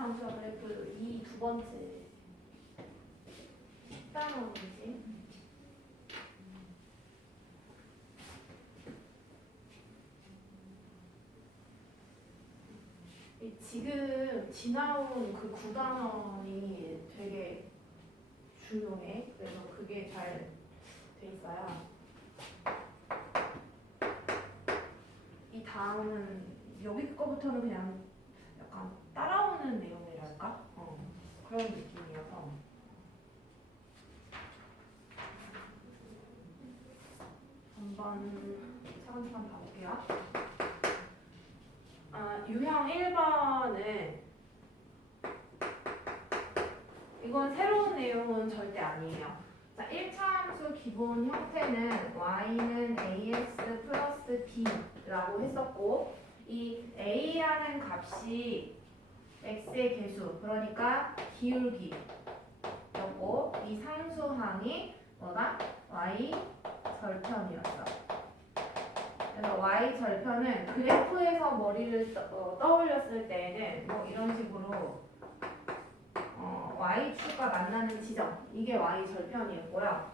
2차 함수와 그래프 이 두 번째 식단원이지. 지금 지나온 그 9단원이 되게 중요해. 그래서 그게 잘 돼 있어야 이 다음은 여기 거부터는 그냥 약간 따라오는 내용이랄까? 그런 느낌이어서 한번 차근차근 가볼게요. 유형 1번은 이건 새로운 내용은 절대 아니에요. 자, 1차 함수 기본 형태는 y는 ax 플러스 b라고 했었고 이 a라는 값이 x의 개수, 그러니까 기울기였고 이 상수항이 뭐다? y 절편이었어. 그래서 y 절편은 그래프에서 머리를 떠올렸을 때는 뭐 이런 식으로 y축과 만나는 지점, 이게 y 절편이었고요.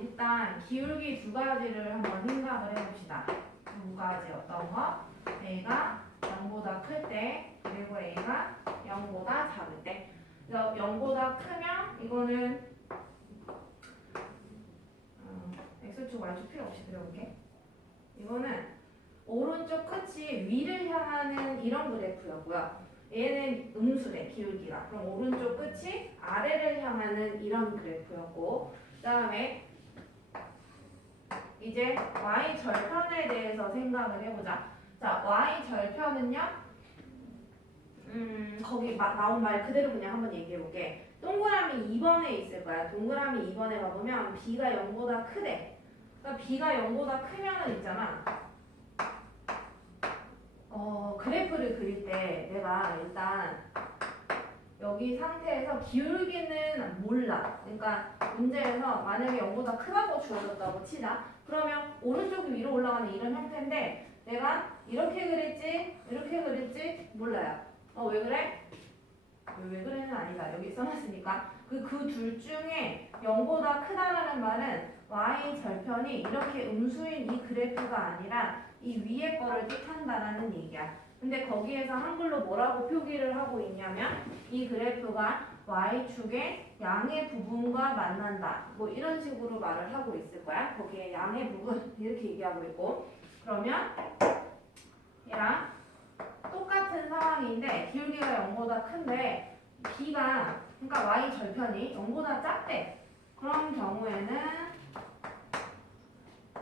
일단 기울기 두 가지를 한번 생각을 해봅시다. 두 가지 어떤 거? a가 0보다 클 때, 그리고 a가 0보다 작을 때. 그래서 0보다 크면 이거는 x축, y축 필요 없이 그려볼게. 이거는 오른쪽 끝이 위를 향하는 이런 그래프였고요. 얘는 음수래, 기울기가. 그럼 오른쪽 끝이 아래를 향하는 이런 그래프였고, 그 다음에 이제 y 절편에 대해서 생각을 해보자. 자, y 절편은요, 거기 나온 말 그대로 그냥 한번 얘기해볼게. 동그라미 2번에 있을 거야. 동그라미 2번에 가보면 b가 0보다 크대. 그러니까 b가 0보다 크면은 있잖아. 그래프를 그릴 때 내가 일단 여기 상태에서 기울기는 몰라. 그러니까 문제에서 만약에 0보다 크다고 주어졌다고 치자. 그러면 오른쪽이 위로 올라가는 이런 형태인데 내가 이렇게 그릴지 이렇게 그릴지 몰라요. 왜 그래? 왜 그래는 아니다. 여기 써놨으니까. 그 둘 중에 0보다 크다라는 말은 y 절편이 이렇게 음수인 이 그래프가 아니라 이 위에 거를 뜻한다라는 얘기야. 근데 거기에서 한글로 뭐라고 표기를 하고 있냐면 이 그래프가 y축의 양의 부분과 만난다. 뭐 이런 식으로 말을 하고 있을 거야. 거기에 양의 부분 이렇게 얘기하고 있고. 그러면 얘랑 똑같은 상황인데 기울기가 0보다 큰데 b가, 그러니까 y 절편이 0보다 작대. 그런 경우에는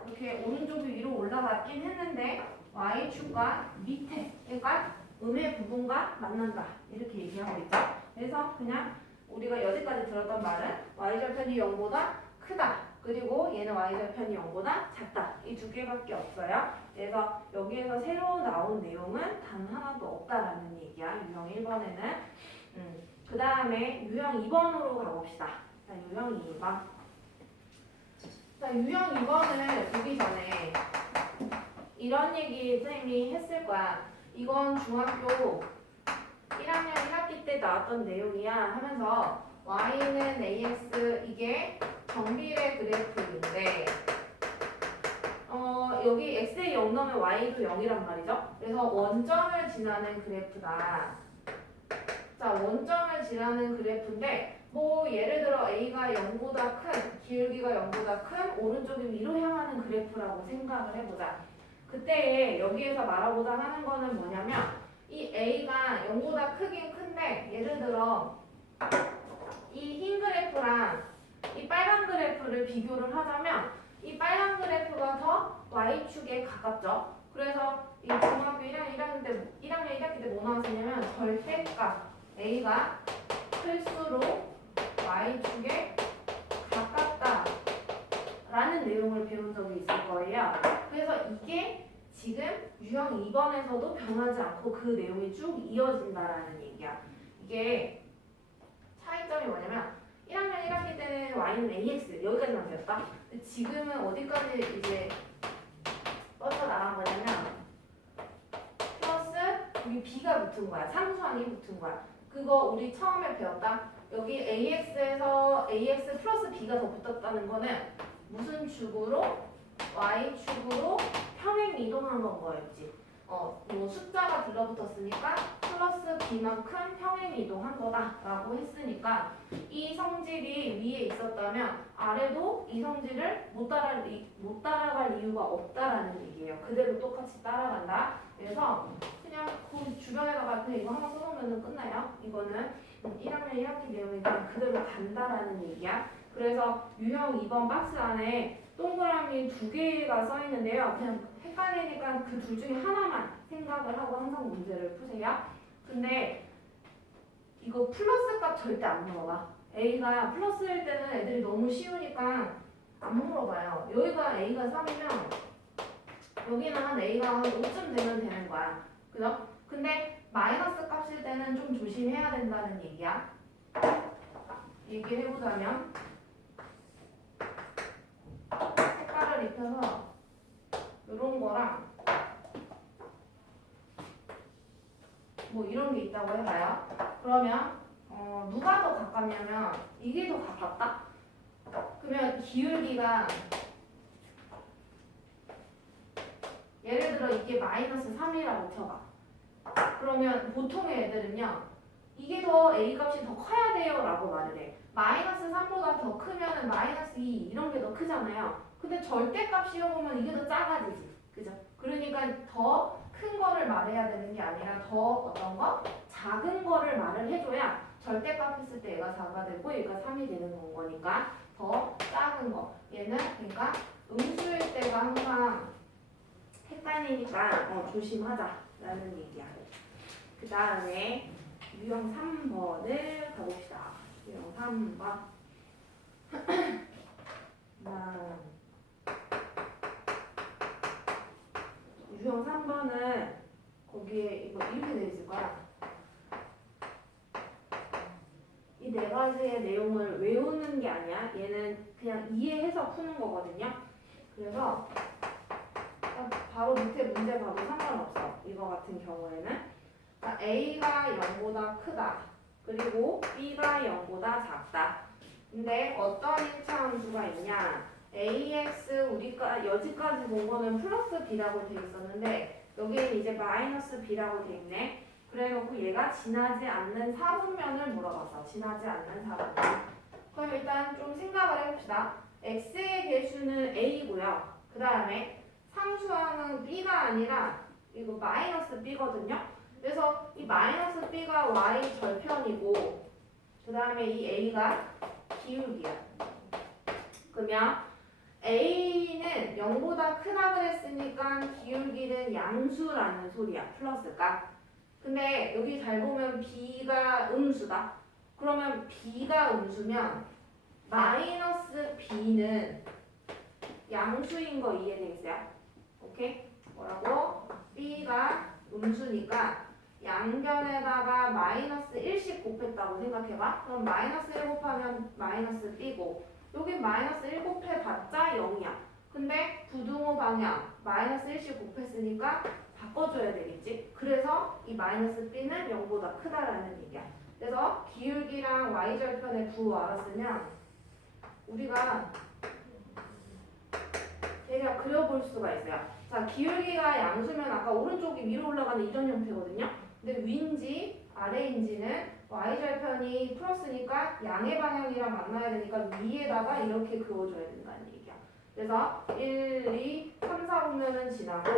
이렇게 오른쪽이 위로 올라갔긴 했는데 y축과 밑에, 그러니까 음의 부분과 만난다. 이렇게 얘기하고 있죠. 그래서 그냥 우리가 여기까지 들었던 말은 y절편이 0보다 크다. 그리고 얘는 y절편이 0보다 작다. 이 두 개밖에 없어요. 그래서 여기에서 새로 나온 내용은 단 하나도 없다라는 얘기야. 유형 1번에는. 그 다음에 유형 2번으로 가봅시다. 자, 유형 2번. 자, 유형 2번을 보기 전에 이런 얘기 선생님이 했을 거야. 이건 중학교 1학년 1학기 때 나왔던 내용이야 하면서 y는 ax, 이게 정비례 그래프인데 여기 x에 0 넣으면 y도 0이란 말이죠. 그래서 원점을 지나는 그래프다. 자, 원점을 지나는 그래프인데 뭐 예를 들어 a가 0보다 큰, 기울기가 0보다 큰 오른쪽이 위로 향하는 그래프라고 생각을 해보자. 그때 여기에서 말하고자 하는 거는 뭐냐면 이 a가 0보다 크긴 큰데 예를 들어 이 흰 그래프랑 이 빨간 그래프를 비교를 하자면 이 빨간 그래프가 더 y축에 가깝죠. 그래서 이 중학교 1학년 1학기 때 뭐 나왔었냐면 절대값 a가 클수록 y축에 가깝다라는 내용을 배운 적이 있을 거예요. 그래서 이게 지금 유형 2번에서도 변하지 않고 그 내용이 쭉 이어진다라는 얘기야. 이게 차이점이 뭐냐면 1학년 1학기 때는 y는 ax 여기까지만 배웠다. 근데 지금은 어디까지 이제 뻗어나간 거냐면 플러스 여기 b가 붙은 거야. 상수항이 붙은 거야. 그거 우리 처음에 배웠다. 여기 ax에서 ax 플러스 b가 더 붙었다는 거는 무슨 축으로? y축으로 평행 이동한 건 거였지. 뭐 숫자가 들러붙었으니까 플러스 b만큼 평행 이동한 거다라고 했으니까 이 성질이 위에 있었다면 아래도 이 성질을 못 따라갈 이유가 없다라는 얘기예요. 그대로 똑같이 따라간다. 그래서 그냥 그 주변에다가 그냥 이거 하나 써놓으면 끝나요. 이거는 1학년 1학기 내용이니까 그대로 간다라는 얘기야. 그래서 유형 2번 박스 안에 동그라미 2개가 써 있는데요. 그냥 헷갈리니까 그 둘 중에 하나만 생각을 하고 항상 문제를 푸세요. 근데 이거 플러스 값 절대 안 물어봐. A가 플러스일 때는 애들이 너무 쉬우니까 안 물어봐요. 여기가 A가 3이면 여기는 한 A가 한 5쯤 되면 되는 거야. 그죠? 근데 마이너스 값일 때는 좀 조심해야 된다는 얘기야. 얘기를 해보자면 색깔을 입혀서 이런 거랑 뭐 이런 게 있다고 해봐요. 그러면 누가 더 가깝냐면 이게 더 가깝다? 그러면 기울기가 예를 들어 이게 마이너스 3이라고 쳐봐. 그러면 보통의 애들은요. 이게 더 A값이 더 커야 돼요 라고 말을 해. 마이너스 3보다 더 크면 마이너스 2 이런 게 더 크잖아요. 근데 절대값이어 보면 이게 더 작아지지. 그죠? 그러니까 더 큰 거를 말해야 되는 게 아니라 더 어떤 거? 작은 거를 말을 해줘야 절대값 했을 때 얘가 4가 되고 얘가 3이 되는 건 거니까 더 작은 거. 얘는 그러니까 음수일 때가 항상 헷갈리니까 조심하자라는 얘기야. 그 다음에 유형 3번을 가봅시다. 유형 3번. 유형 3번은 거기에 이거 이렇게 되어 있을 거야. 이 네 가지의 내용을 외우는 게 아니야. 얘는 그냥 이해해서 푸는 거거든요. 그래서 바로 밑에 문제 봐도 상관없어. 이거 같은 경우에는 A가 0보다 크다. 그리고 B가 0보다 작다. 근데 어떤 1차 함수가 있냐? AX 우리가 여지까지 본 거는 플러스 B라고 되어 있었는데 여기는 이제 마이너스 B라고 되어 있네. 그래놓고 얘가 지나지 않는 사분면을 물어봤어. 지나지 않는 사분면. 그럼 일단 좀 생각을 해봅시다. X의 개수는 A고요. 그 다음에 상수항은 B가 아니라 이거 마이너스 B거든요. 그래서 이 마이너스 B가 Y 절편이고 그 다음에 이 A가 기울기야. 그러면 A는 0보다 크다 그랬으니까 기울기는 양수라는 소리야. 플러스가. 근데 여기 잘 보면 B가 음수다. 그러면 B가 음수면 마이너스 B는 양수인 거 이해되겠어요? 오케이? 뭐라고? B가 음수니까 양변에다가 마이너스 1씩 곱했다고 생각해봐. 그럼 마이너스 1 곱하면 마이너스 B고 여긴 마이너스 1 곱해봤자 0이야. 근데 부등호 방향 마이너스 1씩 곱했으니까 바꿔줘야 되겠지. 그래서 이 마이너스 B는 0보다 크다라는 얘기야. 그래서 기울기랑 Y절편의 부 알았으면 우리가 대략 그려볼 수가 있어요. 자, 기울기가 양수면 아까 오른쪽이 위로 올라가는 이런 형태거든요. 근데 위인지 아래인지는 Y절편이 플러스니까 양의 방향이랑 만나야 되니까 위에다가 이렇게 그어줘야 된다는 얘기야. 그래서 1, 2, 3, 4분면은 지나고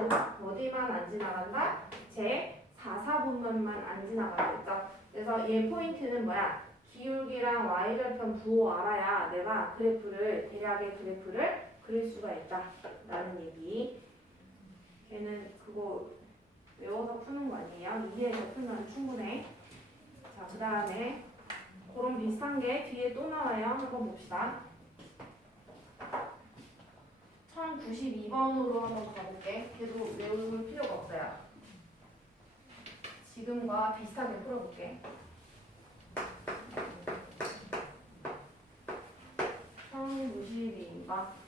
어디만 안 지나간다? 제 4, 4분면만 안 지나가겠죠. 그래서 얘 포인트는 뭐야? 기울기랑 Y절편 부호 알아야 내가 그래프를 대략의 그래프를 그릴 수가 있다라는 얘기. 걔는 그거 외워서 푸는 거 아니에요? 이해해서 풀면 충분해. 자, 그 다음에 그런 비슷한 게 뒤에 또 나와요. 한번 봅시다. 1092번으로 한번 가볼게. 걔도 외울 필요가 없어요. 지금과 비슷하게 풀어볼게. 1092번.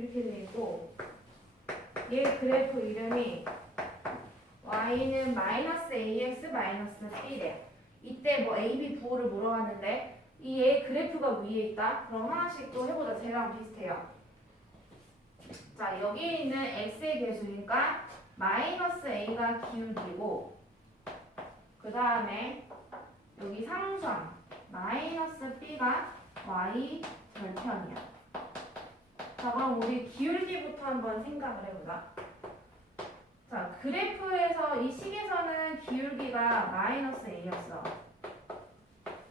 이렇게 돼 있고 얘 그래프 이름이 y는 마이너스 ax 마이너스 b래. 이때 뭐 a, b 부호를 물어봤는데 이 얘 그래프가 위에 있다? 그럼 하나씩 또 해보자. 쟤랑 비슷해요. 자, 여기 있는 x의 개수니까 마이너스 a가 기울기고 그 다음에 여기 상수항 마이너스 b가 y 절편이야. 자, 그럼 우리 기울기부터 한번 생각을 해보자. 자, 그래프에서 이 식에서는 기울기가 마이너스 a였어.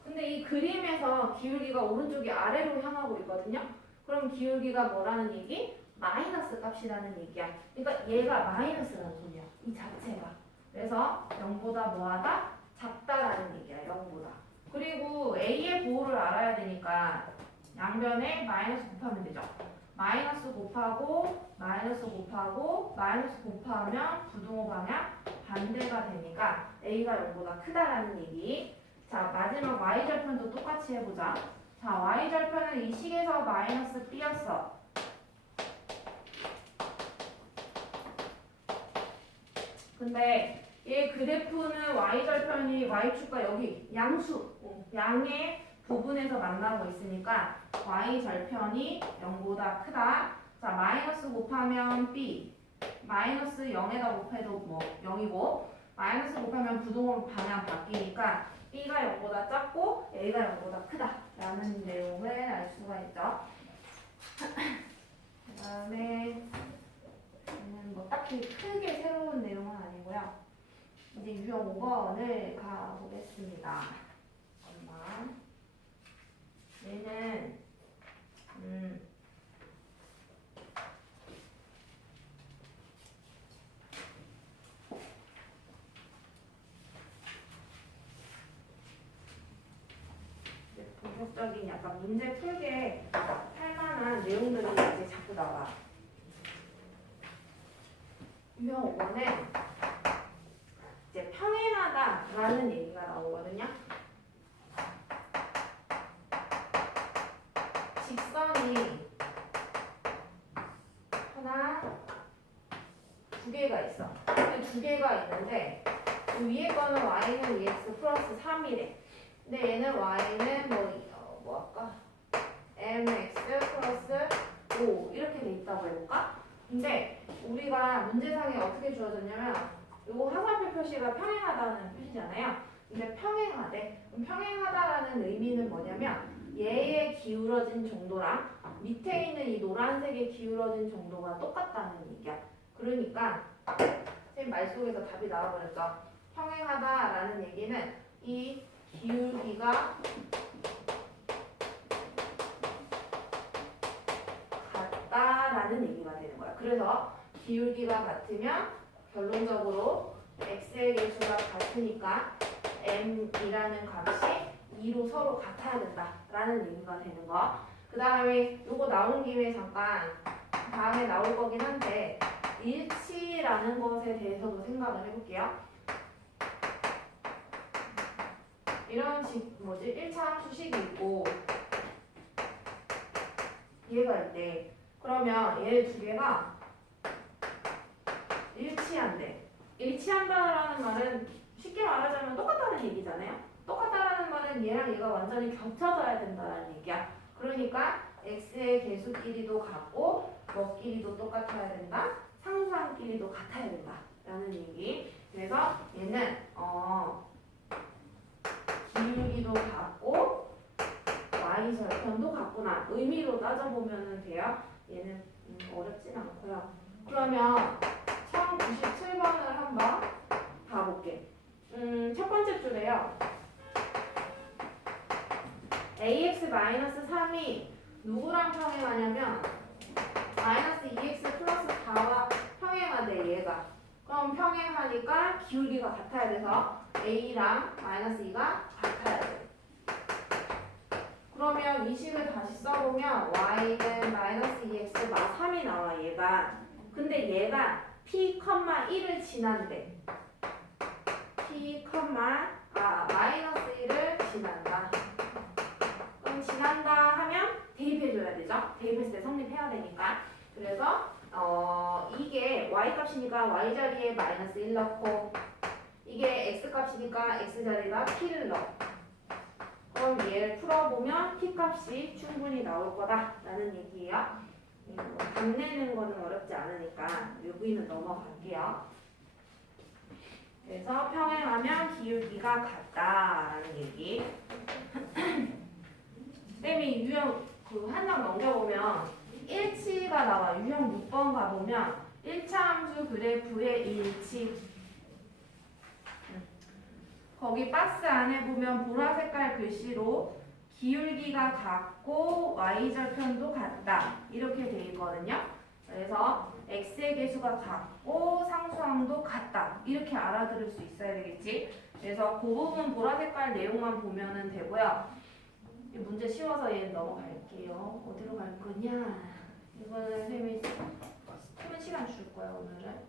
근데 이 그림에서 기울기가 오른쪽이 아래로 향하고 있거든요. 그럼 기울기가 뭐라는 얘기? 마이너스 값이라는 얘기야. 그러니까 얘가 마이너스라는 소리야. 이 자체가. 그래서 0보다 뭐하다? 작다라는 얘기야. 0보다. 그리고 a의 보호를 알아야 되니까 양변에 마이너스 곱하면 되죠. 마이너스 곱하고 마이너스 곱하고 마이너스 곱하면 부등호 방향 반대가 되니까 a가 0보다 크다라는 얘기. 자, 마지막 y절편도 똑같이 해보자. 자, y절편은 이 식에서 마이너스 b였어. 근데 얘 그래프는 y절편이 y축과 여기 양수, 양의 부분에서 만나고 있으니까 y절편이 0보다 크다. 자, 마이너스 곱하면 b, 마이너스 0에다 곱해도 뭐 0이고 마이너스 곱하면 부등호 방향 바뀌니까 b가 0보다 작고 a가 0보다 크다 라는 내용을 알 수가 있죠. 그 다음에 뭐 딱히 크게 새로운 내용은 아니고요. 이제 유형 5번을 가보겠습니다. 잠깐만. 얘는 본격적인 약간 문제 풀게 할 만한 내용들이 이제 자꾸 나와. 유형 5번은 이제 평행하다라는 얘기가 나오거든요. 직선이 하나, 두 개가 있어. 두 개가 있는데 위에 거는 y는 2x 플러스 3이래. 근데 얘는 y는 뭐 할까? mx 플러스 5 이렇게 돼 있다고 해볼까? 근데 우리가 문제상에 어떻게 주어졌냐면 요거 화살표 표시가 평행하다는 표시잖아요. 근데 평행하대. 그럼 평행하다라는 의미는 뭐냐면 얘의 기울어진 정도랑 밑에 있는 이 노란색의 기울어진 정도가 똑같다는 얘기야. 그러니까 선생님 말 속에서 답이 나와버렸죠. 평행하다라는 얘기는 이 기울기가 같다라는 얘기가 되는 거야. 그래서 기울기가 같으면 결론적으로 x의 개수가 같으니까 m이라는 값이 2로 서로 같아야 된다라는 얘기가 되는 거. 그 다음에 요거 나온 김에 잠깐 다음에 나올 거긴 한데 일치라는 것에 대해서도 생각을 해볼게요. 이런 뭐지? 1차 함수식이 있고 얘가 있대. 그러면 얘 두 개가 일치한대. 일치한다라는 말은 쉽게 말하자면 똑같다는 얘기잖아요. 똑같다라는 말은 얘랑 얘가 완전히 겹쳐져야 된다는 얘기야. 그러니까 x의 개수끼리도 같고 뭐끼리도 똑같아야 된다. 상수항끼리도 같아야 된다. 라는 얘기. 그래서 얘는 기울기도 같고 y절편도 같구나. 의미로 따져보면 돼요. 얘는 어렵진 않고요. 그러면 1097번을 한번 봐볼게. 첫 번째 줄에요. ax-3이 누구랑 평행하냐면 마이너스 2x 플러스 4와 평행하대 얘가. 그럼 평행하니까 기울기가 같아야 돼서 a랑 마이너스 2가 같아야 돼. 그러면 이 식을 다시 써보면 y는 마이너스 2x 마 3이 나와 얘가. 근데 얘가 p, 1을 지난대. p, 마이너스 1을 지난다. 그럼 지난다 하면 대입해줘야 되죠. 대입했을 때 성립해야 되니까. 그래서 이게 y 값이니까 y 자리에 마이너스 1 넣고 이게 x 값이니까 x 자리에다 p를 넣어. 그럼 얘를 풀어보면 p 값이 충분히 나올 거다라는 얘기예요. 답 내는 거는 어렵지 않으니까 여기는 넘어갈게요. 그래서 평행하면 기울기가 같다라는 얘기. 쌤이 유형 한 장 넘겨보면 일치가 나와. 유형 6번 가보면 1차 함수 그래프의 일치. 거기 박스 안에 보면 보라 색깔 글씨로 기울기가 같고 y절편도 같다 이렇게 돼 있거든요. 그래서 x의 계수가 같고 상수항도 같다 이렇게 알아들을 수 있어야 되겠지. 그래서 그 부분 보라 색깔 내용만 보면은 되고요. 이 문제 쉬워서 얘 넘어갈게요. 어디로 갈 거냐? 이거는 선생님이 퇴근 시간 줄 거야 오늘은.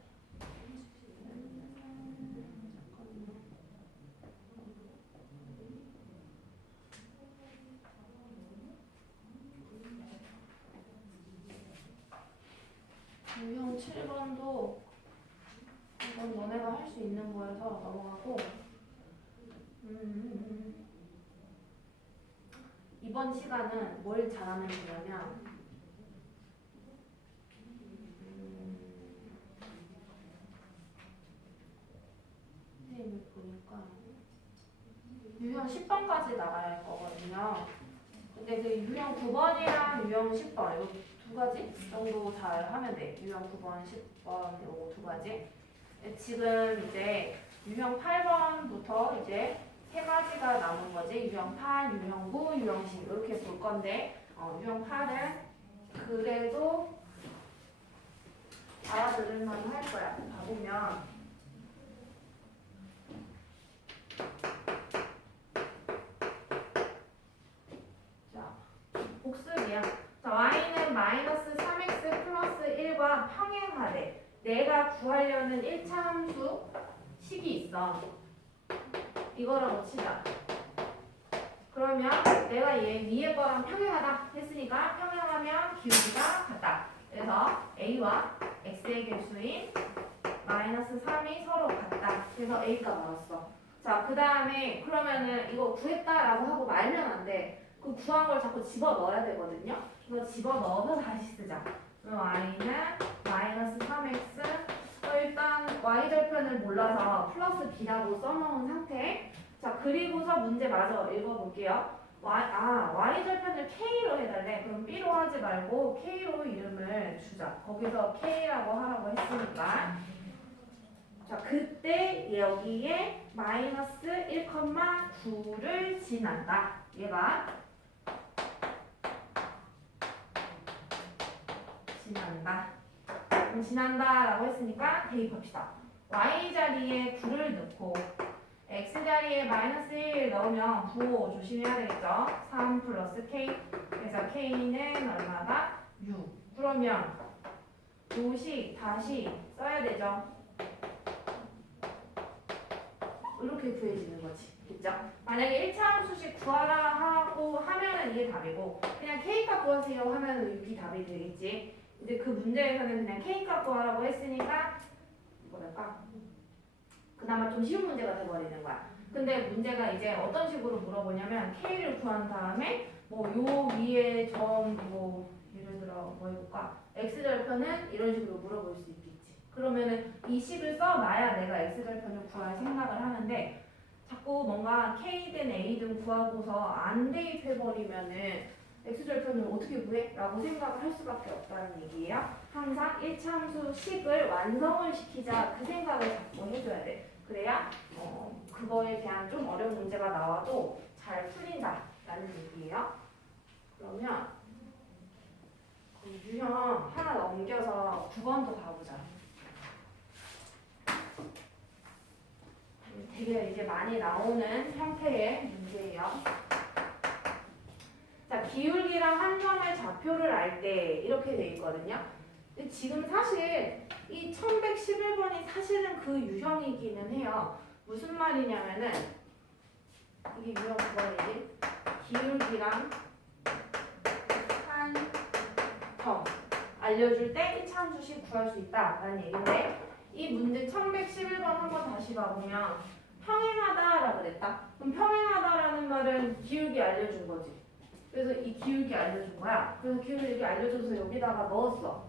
유형 7번도 이건 너네가 할 수 있는 거여서 넘어가고 이번 시간은 뭘 잘하는 거냐면 선생님이 보니까 유형 10번까지 나가야 할 거거든요. 근데 그 유형 9번이랑 유형 10번 요 두 가지 정도 잘 하면 돼. 유형 9번, 10번 요 두 가지. 지금 이제 유형 8번부터 이제 세 가지가 남은 거지. 유형 8, 유형 9, 유형 10 이렇게 볼 건데 유형 8은 그래도 알아들을 만한 할 거야. 봐보면 자 복습이야. 자 y는 마이너스 3x 플러스 1과 평행하되 내가 구하려는 1차 함수 식이 있어. 이거라고 치자. 그러면 내가 얘 위에 거랑 평행하다 했으니까 평행하면 기울기가 같다. 그래서 a와 x의 개수인 마이너스 3이 서로 같다. 그래서 a가 나왔어. 자, 그 다음에 그러면은 이거 구했다라고 하고 말면 안 돼. 그 구한 걸 자꾸 집어 넣어야 되거든요. 이거 집어 넣어서 다시 쓰자. 그럼 y는 마이너스 3x 일단 y절편을 몰라서 플러스 b라고 써놓은 상태. 자, 그리고서 문제 마저 읽어볼게요. y절편을 k로 해달래. 그럼 b로 하지 말고 k로 이름을 주자. 거기서 k라고 하라고 했으니까. 자, 그때 여기에 마이너스 1,9를 지난다. 얘가 지난다라고 했으니까 대입합시다. y 자리에 9를 넣고 x 자리에 마이너스 1 넣으면 9 조심해야 되겠죠. 3 플러스 k. 그래서 k는 얼마다? 6. 그러면 요식 다시 써야 되죠. 이렇게 구해지는 거지. 그죠? 만약에 1차 함수식 구하라 하고 하면은 이게 답이고 그냥 k값 구하세요 하면은 이게 답이 되겠지. 이제 그 문제에서는 그냥 k값 구하라고 했으니까 뭐랄까? 그나마 좀 쉬운 문제가 돼버리는 거야. 근데 문제가 이제 어떤 식으로 물어보냐면 k를 구한 다음에 뭐 요 위에 점 뭐 예를 들어 뭐 해볼까? x절편은 이런 식으로 물어볼 수 있겠지. 그러면은 이 식을 써놔야 내가 x절편을 구할 생각을 하는데 자꾸 뭔가 k든 a든 구하고서 안 대입해버리면은 x절편을 어떻게 구해? 라고 생각을 할 수밖에 없다는 얘기예요. 항상 1차 함수 식을 완성을 시키자 그 생각을 자꾸 해줘야 돼. 그래야 그거에 대한 좀 어려운 문제가 나와도 잘 풀린다라는 얘기예요. 그러면 그 유형 하나 넘겨서 9번도 가보자. 되게 이제 많이 나오는 형태의 문제예요. 자, 기울기랑 한 점의 좌표를 알 때 이렇게 돼 있거든요. 근데 지금 사실 이 1111번이 사실은 그 유형이기는 해요. 무슨 말이냐면은 이게 유형 9번이지. 기울기랑 한 점 알려줄 때 1차 함수씩 구할 수 있다라는 얘기인데 이 문제 1111번 한번 다시 봐보면 평행하다라고 그랬다. 그럼 평행하다라는 말은 기울기 알려준 거지. 그래서 이 기울기 알려준 거야. 그래서 기울기 알려줘서 여기다가 넣었어.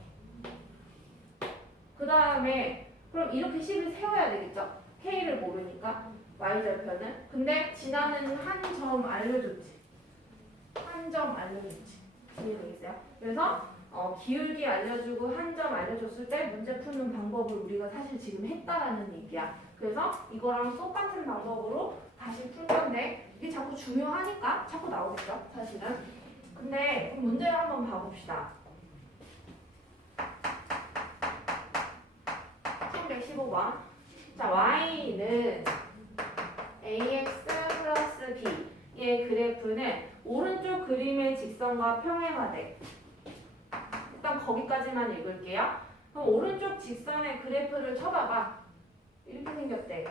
그 다음에 그럼 이렇게 식을 세워야 되겠죠? K를 모르니까 Y절편은. 근데 지나는 한 점 알려줬지. 한 점 알려줬지. 이해되겠어요? 그래서 기울기 알려주고 한 점 알려줬을 때 문제 푸는 방법을 우리가 사실 지금 했다라는 얘기야. 그래서 이거랑 똑같은 방법으로 다시 풀 건데 이게 자꾸 중요하니까 자꾸 나오겠죠, 사실은. 근데 그럼 문제를 한번 봐봅시다. 1115번. 자, y는 ax 플러스 b의 그래프는 오른쪽 그림의 직선과 평행하대. 일단 거기까지만 읽을게요. 그럼 오른쪽 직선의 그래프를 쳐봐봐. 이렇게 생겼대.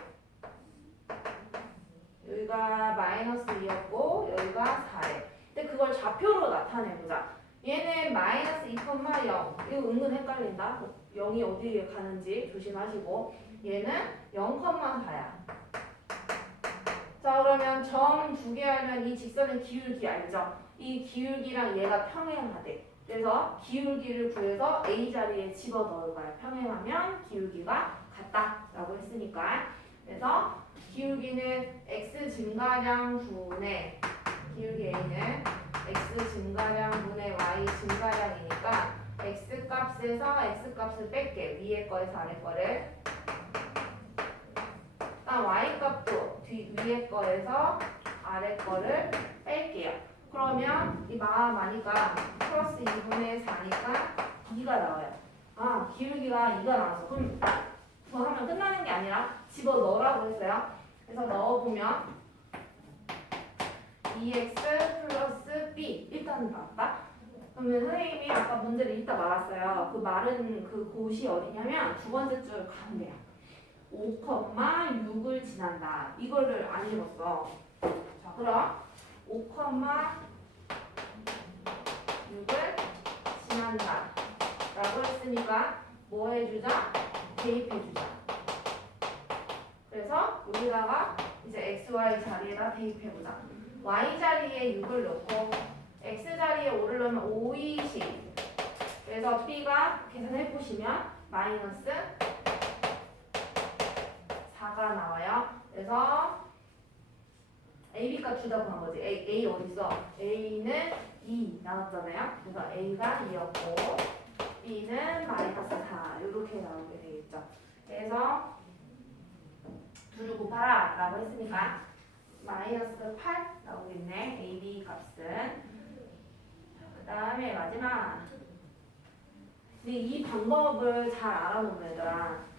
여기가 마이너스 2였고 여기가 4래. 근데 그걸 좌표로 나타내보자. 얘는 마이너스 2,0. 이거 은근 헷갈린다. 0이 어디에 가는지 조심하시고 얘는 0,4야. 자, 그러면 점 두 개 하면 이 직선의 기울기 알죠? 이 기울기랑 얘가 평행하대. 그래서 기울기를 구해서 A 자리에 집어넣을 거야. 평행하면 기울기가 같다라고 했으니까. 그래서 기울기는 x 증가량 분의 기울기 A는 x 증가량 분의 y 증가량이니까 x 값에서 x 값을 뺄게. 위에 거에서 아래 거를. y 값도 위에 거에서 아래 거를 뺄게요. 그러면 이 마니까 플러스 2분의 4니까 2가 나와요. 아, 기울기가 2가 나와서 그럼 그거 하면 끝나는 게 아니라 집어넣으라고 했어요. 그래서 넣어보면 2x 플러스 b 일단 나왔다. 그러면 선생님이 아까 문제를 읽다 말았어요. 그 말은 그 곳이 어디냐면 두 번째 줄 가면 돼요. 5,6을 지난다. 이거를 안 읽었어. 자, 그럼 5,6을 지난다 라고 했으니까 뭐 해주자? 대입해주자. 그래서 여기다가 이제 xy 자리에다 대입해보자. y 자리에 6을 넣고 x 자리에 5를 넣으면 5, 20. 그래서 b가 계산해보시면 마이너스 4가 나와요. 그래서 AB 값 주다 보는 거지. A 어디 있어? A는 2 나왔잖아요. 그래서 A가 2였고 B는 마이너스 4 이렇게 나오게 되겠죠. 그래서 둘을 곱하라 라고 했으니까 마이너스 8 나오겠네. AB 값은. 그 다음에 마지막. 근데 이 방법을 잘 알아놓으면 얘들아.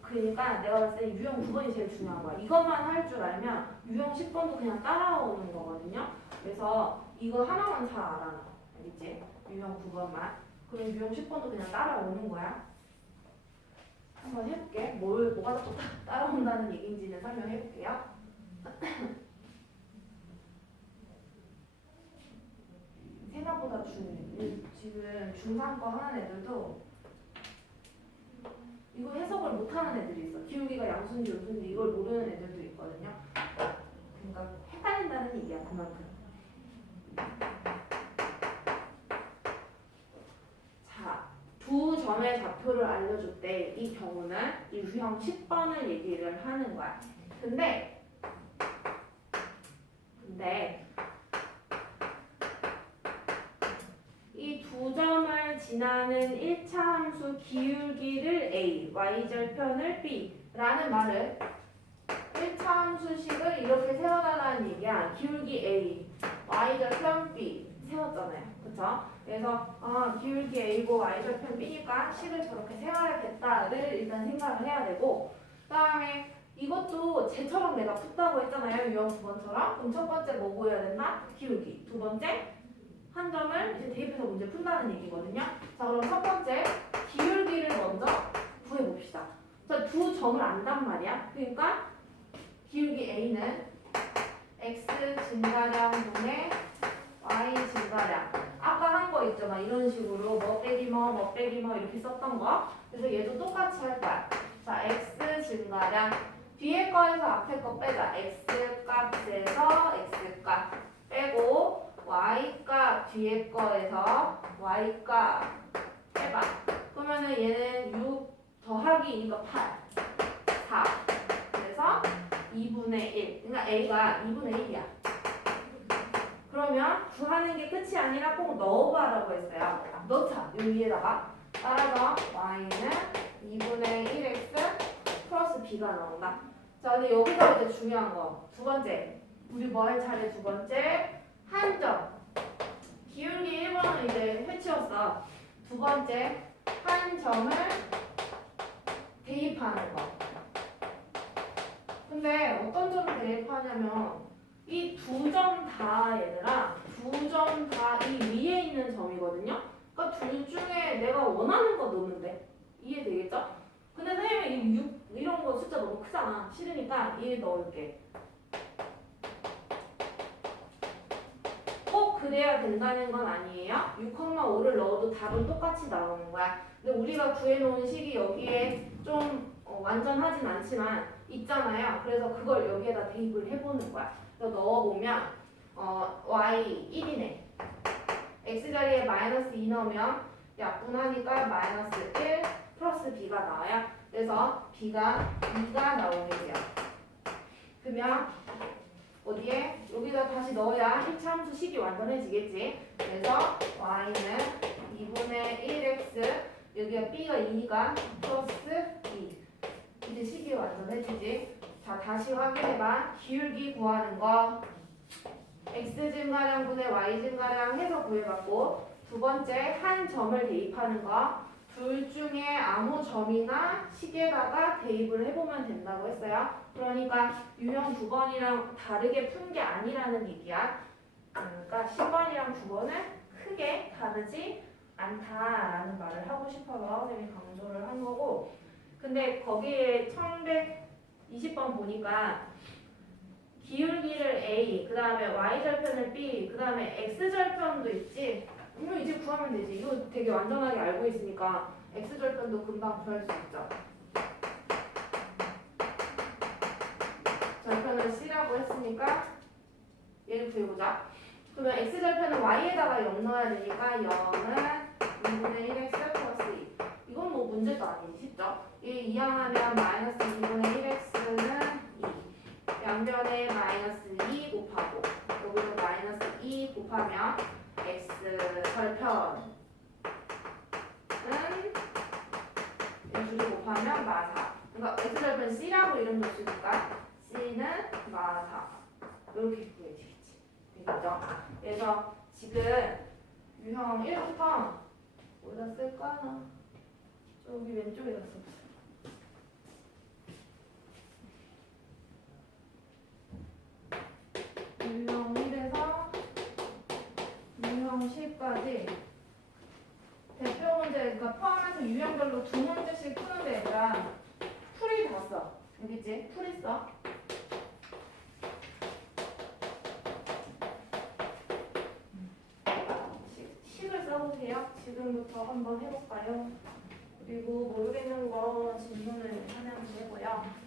그러니까 내가 봤을 때 유형 9번이 제일 중요한 거야. 이것만 할 줄 알면 유형 10번도 그냥 따라오는 거거든요. 그래서 이거 하나만 잘 알아놔. 알겠지? 유형 9번만. 그럼 유형 10번도 그냥 따라오는 거야. 한번 해볼게. 뭐가 자꾸 따라온다는 얘기인지는 설명해볼게요. 생각보다 지금 중3 거 하는 애들도 이거 해석을 못하는 애들이 있어. 기울기가 양수인지 요수인지 이걸 모르는 애들도 있거든요. 그러니까 헷갈린다는 얘기야, 그만큼. 자, 두 점의 좌표를 알려줄 때 이 경우는 이 유형 10번을 얘기를 하는 거야. 근데 이 두 점을 지나는 1차 함수 기울기를 A, y절편을 B 라는 말은 1차 함수식을 이렇게 세워달라는 얘기야. 기울기 A, y절편 B 세웠잖아요. 그쵸? 그래서 기울기 A고 y절편 B니까 식을 저렇게 세워야겠다를 일단 생각을 해야 되고, 그 다음에 이것도 쟤처럼 내가 푼다고 했잖아요. 유형 9번처럼. 그럼 첫 번째 뭐 구해야 된다? 기울기. 두 번째 한 점을 이제 대입해서 문제 푼다는 얘기거든요. 자, 그럼 첫 번째 기울기를 먼저 구해봅시다. 자, 두 점을 안단 말이야. 그러니까 기울기 A는 x 증가량 분의 y 증가량. 아까 한 거 있죠. 막 이런 식으로 뭐 빼기 뭐 빼기 썼던 거. 그래서 얘도 똑같이 할 거야. 자, x 증가량. 뒤에 거에서 앞에 거 빼자. x 값에서 x 값 빼고 y 값 뒤에 거에서 y 값 빼봐. 그러면은 얘는 6 더하기니까 8, 4. 그래서 2분의 1. 그러니까 a가 2분의 1이야. 그러면 구하는 게 끝이 아니라 꼭 넣어봐라고 했어요. 넣자. 여기에다가. 따라서 y는 2분의 1x 플러스 b가 나온다. 자, 근데 여기서 이제 중요한 거. 두 번째. 우리 뭐 할 차례 두 번째. 한 점. 기울기 1번은 이제 해치웠어. 두 번째. 한 점을 대입하는 거. 근데 어떤 점을 대입하냐면 이 두 점 다 얘들아, 두 점 다 이 위에 있는 점이거든요. 그러니까 둘 중에 내가 원하는 거 넣으면 돼. 이해되겠죠? 근데 선생님이 6 이런 거 숫자 너무 크잖아. 싫으니까 1 넣을게. 꼭 그래야 된다는 건 아니에요. 6,5를 넣어도 답은 똑같이 나오는 거야. 근데 우리가 구해놓은 식이 여기에 좀 완전하진 않지만 있잖아요. 그래서 그걸 여기에다 대입을 해보는 거야. 그래서 넣어보면 y 1이네. x자리에 마이너스 2 넣으면 약분하니까 마이너스 1 플러스 b가 나와요. 그래서 b가 2가 나오게 돼요. 그러면 어디에? 여기다 다시 넣어야 1차 함수 식이 완전해지겠지. 그래서 y는 2분의 1x 여기가 b가 2가 플러스 2. 이제 식이 완전해지지. 자, 다시 확인해봐. 기울기 구하는 거 x 증가량 분의 y 증가량 해서 구해봤고, 두 번째 한 점을 대입하는 거 둘 중에 아무 점이나 식에다가 대입을 해보면 된다고 했어요. 그러니까 유형 9번이랑 다르게 푼 게 아니라는 얘기야. 그러니까 10번이랑 9번은 크게 다르지 않다라는 말을 하고 싶어서 선생님이 강조를 한 거고, 근데 거기에 1120번 보니까 기울기를 A, 그 다음에 Y절편을 B, 그 다음에 X절편도 있지. 이거 이제 구하면 되지. 이거 되게 완전하게 알고 있으니까 X절편도 금방 구할 수 있죠. 절편을 C라고 했으니까 얘를 구해보자. 그러면 X절편은 Y에다가 0 넣어야 되니까 0은 2분의 1X 플러스 2. 이건 뭐 문제도 아니지, 쉽죠? 이 이항하면 마이너스 2분의 1X는 2. 양변에 마이너스 2 곱하고 여기도 마이너스 2 곱하면 X절편은 이 둘이 곱하면 마사. 그러니까 X절편 C라고 이름 줬으니까 C는 마사. 이렇게 구해지겠지. 되겠죠? 그래서 지금 유형 1부터 어디다 쓸까? 저기 왼쪽에다 써. 유형 1에서 유형 10까지 대표 문제, 그러니까 포함해서 유형별로 두 문제씩 푸는데 얘들아 풀이 다 써. 여기 있지? 풀이 써. 식을 써보세요. 지금부터 한번 해볼까요? 그리고 모르겠는 거 질문을 하나씩 해보요.